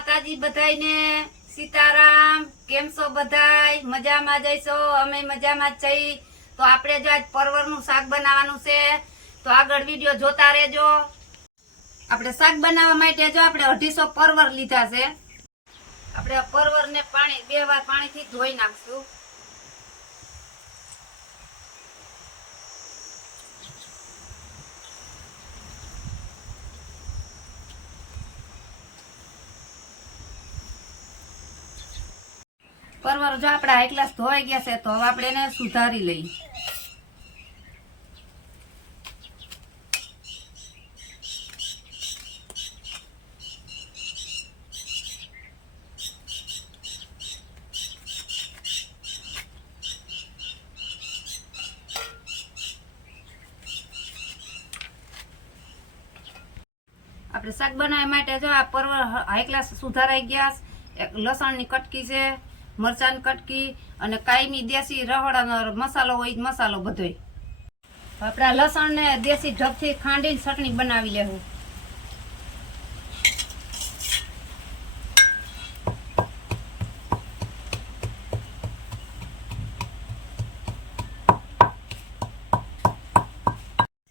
માતાજી બધાયને સીતારામ, કેમ છો બધાય? મજામાં જઈશો અમે મજામાં જ જઈ તો આપણે જો આજ પરવરનું શાક બનાવવાનું છે, તો આગળ વીડિયો જોતા રહેજો. આપણે શાક બનાવવા માટે જો આપણે અઢીસો પરવર લીધા છે. આપણે પરવરને પાણી, બે વાર પાણીથી ધોઈ નાખશું. પરવર જો આપણા ક્લાસ ધોવાઈ ગયા છે, તો હવે આપણે એને સુધારી લઈ. આપણે શાક બનાવવા માટે જો આ પરવર હાઈ ક્લાસ સુધારાઈ ગયા લસણની કટકી છે. મરચાંની કટકી અને કાયમી દેશી રહોડાનો મસાલો હોય મસાલો બધોય આપણા લસણને દેશી ઢબથી ખાંડીને ચટણી બનાવી લેવું.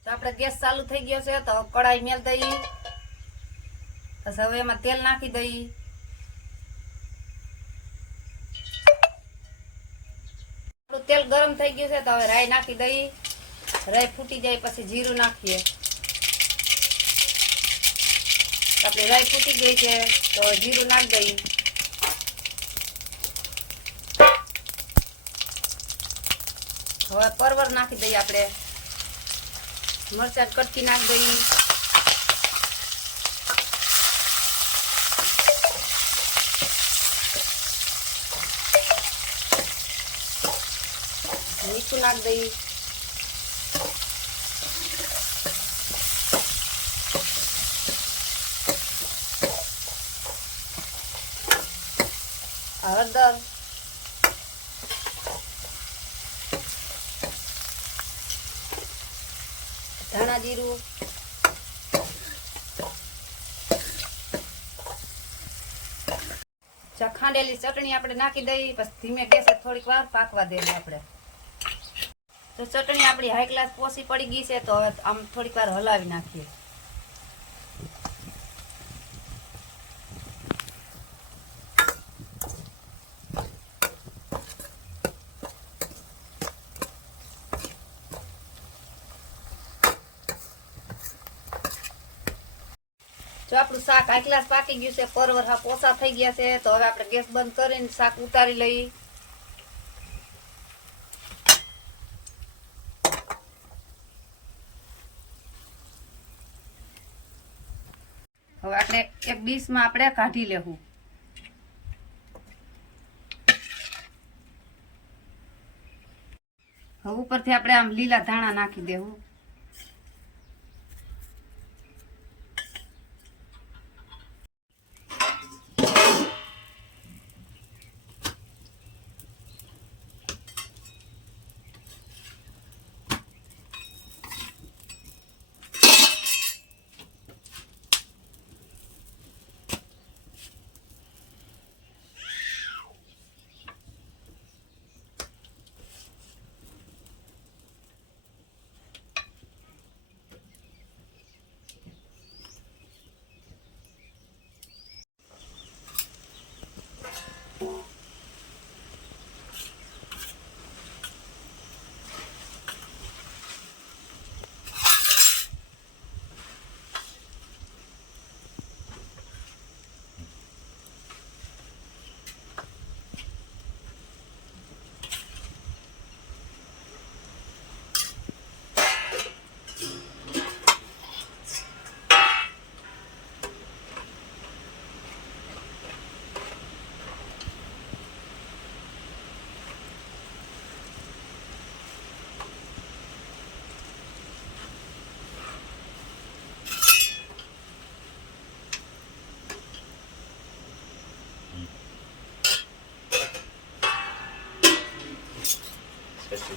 આપણે ગેસ ચાલુ થઈ ગયો છે, તો કડાઈ મેલ દઈ. પછી હવે એમાં તેલ નાખી દઈ. તેલ ગરમ થઈ ગયું છે તો હવે રાઈ નાખી દઈ. રાઈ ફૂટી જાય પછી જીરું નાખીએ. આપણી રાઈ ફૂટી ગઈ છે તો જીરું નાખી દઈ. હવે પરવર નાખી દઈએ આપણે. મરચાં કટકી નાખી દઈ મીઠું નાખી દઈએ હળદર ધાણા જીરું. ખાંડેલી ચટણી આપણે નાખી દઈ, પછી ધીમે ગેસે થોડીક વાર પાકવા દઈએ આપણે. તો ચટણી આપણી હાઈ ક્લાસ પોસી પડી ગઈ છે, તો હવે આમ થોડીક વાર હલાવી નાખીએ. જો આપણું શાક ગ્લાસ પાકી ગયું છે પરવર હા પોસા થઈ ગયા છે, તો હવે આપણે ગેસ બંધ કરીને શાક ઉતારી લઈએ. હવે આપણે એક ડીશમાં આપણે કાઢી લેવું. હવે ઉપરથી આપણે આમ લીલા ધાણા નાખી દેવું.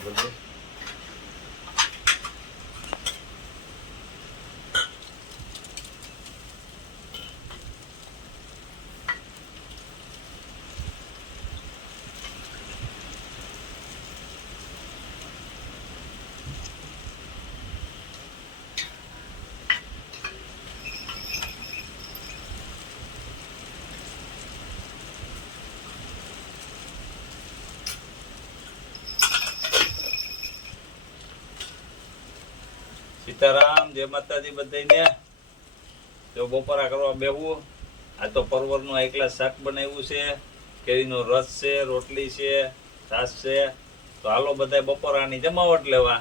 বলতে સીતારામ, જય માતાજી બધાને જો બપોરા કરવા બેહવું, આ તો પરવરનું એકલા શાક બનાવ્યું છે, કેરીનો રસ છે, રોટલી છે, છાશ છે. તો હાલો બધાય બપોરાની જમાવટ લેવા.